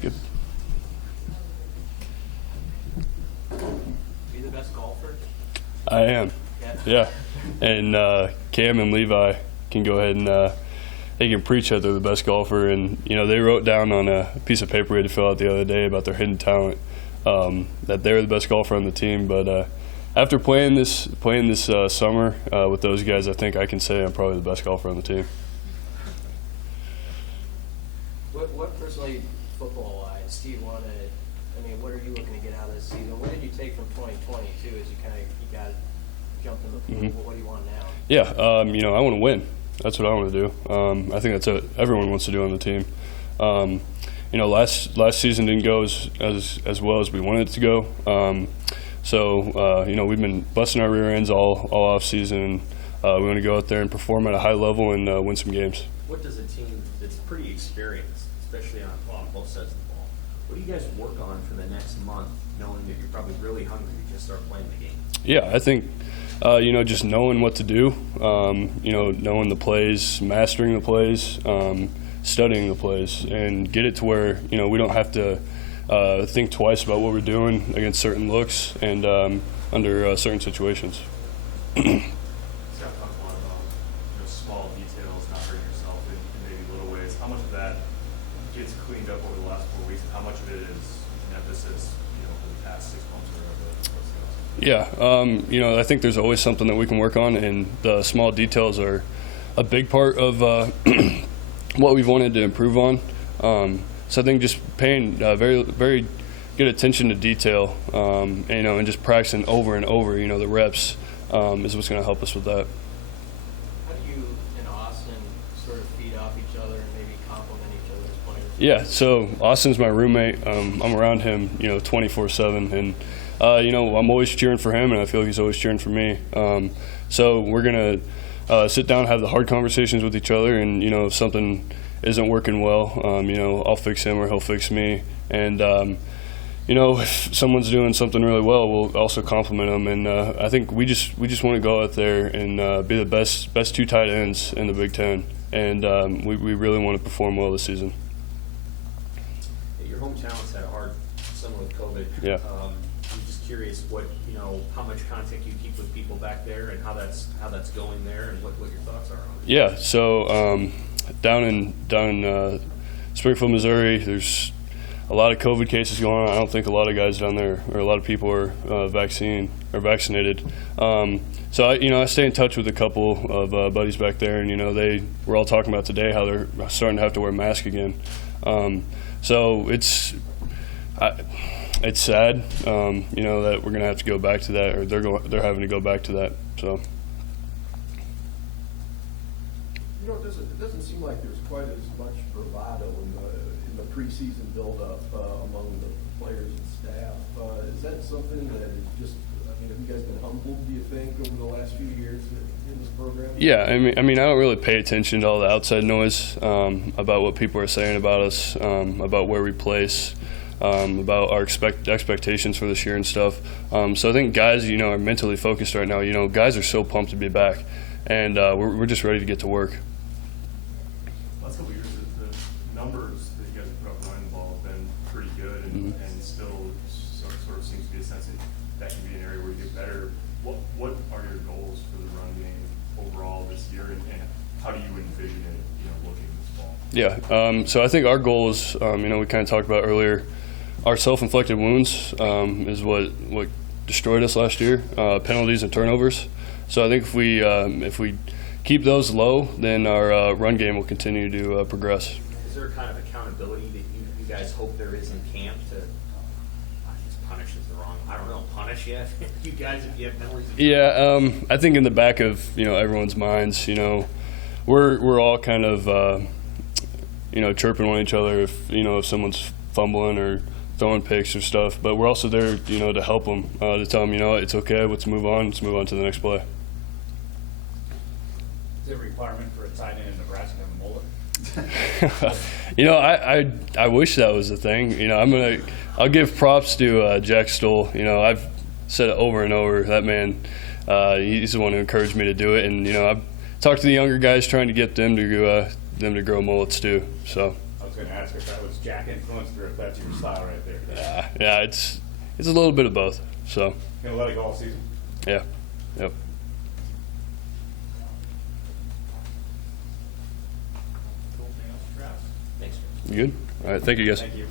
Good. Be the best golfer? I am. Yeah. And Cam and Levi can go ahead and they can preach that they're the best golfer. And, they wrote down on a piece of paper we had to fill out the other day about their hidden talent that they were the best golfer on the team. But after playing this summer with those guys, I think I can say I'm probably the best golfer on the team. What personally, football-wise, do you want to? I mean, what are you looking to get out of this season? What did you take from 2022 as you got jumped in the pool? Mm-hmm. What do you want now? Yeah, I want to win. That's what I want to do. I think that's what everyone wants to do on the team. Last season didn't go as well as we wanted it to go. So we've been busting our rear ends all off season. And, we want to go out there and perform at a high level and win some games. What does a team that's pretty experienced, especially on both sides of the ball, what do you guys work on for the next month, knowing that you're probably really hungry to just start playing the game? Yeah, I think just knowing what to do, knowing the plays, mastering the plays, studying the plays, and get it to where we don't have to think twice about what we're doing against certain looks and under certain situations. Small details, not hurting yourself in maybe little ways. How much of that gets cleaned up over the last 4 weeks, and how much of it is an emphasis, for the past 6 months or whatever? Yeah, I think there's always something that we can work on, and the small details are a big part of what we've wanted to improve on. So I think just paying very, very good attention to detail, and just practicing over and over, the reps is what's going to help us with that. How do you and Austin sort of feed off each other and maybe complement each other as players? Yeah, so Austin's my roommate. I'm around him, 24/7, and I'm always cheering for him, and I feel like he's always cheering for me. So we're gonna sit down, have the hard conversations with each other, and if something isn't working well, I'll fix him or he'll fix me, and if someone's doing something really well, we'll also compliment them. And I think we just want to go out there and be the best two tight ends in the Big Ten, and we really want to perform well this season. Your hometown's had a hard summer with COVID. Yeah. I'm just curious how much contact you keep with people back there and how that's going there and what your thoughts are on it. Yeah. So down in Springfield, Missouri, there's a lot of COVID cases going on. I don't think a lot of guys down there or a lot of people are vaccinated. So I stay in touch with a couple of buddies back there, and they were all talking about today how they're starting to have to wear masks again. So it's sad, that we're gonna have to go back to that, or they're having to go back to that. So. It doesn't seem like there's quite as much bravado in the preseason build-up among the players and staff. Is that something that is just? Have you guys been humbled, do you think, over the last few years in this program? Yeah, I mean, I don't really pay attention to all the outside noise about what people are saying about us, about where we place, about our expectations for this year and stuff. So I think guys, are mentally focused right now. Guys are so pumped to be back, and we're just ready to get to work. Last couple of years, the numbers that you guys have put up running the ball have been pretty good, and still sort of seems to be a sense that can be an area where you get better. What are your goals for the run game overall this year, and how do you envision it, looking this fall? Yeah, so I think our goal is, we kind of talked about earlier, our self-inflicted wounds is what destroyed us last year, penalties and turnovers. So I think if we keep those low, then our run game will continue to progress. Is there a kind of accountability that you guys hope there is in camp to punish is the wrong, I don't know, punish you? You guys, if you have penalties? Yeah, I think in the back of everyone's minds, we're all kind of chirping on each other if someone's fumbling or throwing picks or stuff, but we're also there to help them, to tell them it's okay, let's move on to the next play. Is it a requirement for a tight end in Nebraska to have a mullet? I wish that was the thing. I'll give props to Jack Stoll. I've said it over and over. That man, he's the one who encouraged me to do it. And I've talked to the younger guys trying to get them to grow mullets too. So. I was was going to ask if that was Jack influenced or if that's your style right there. Yeah, it's a little bit of both. So Gonna let it go all season. yeah, yep. Anything else, Travis? Thanks. You good? All right, thank you guys. Thank you.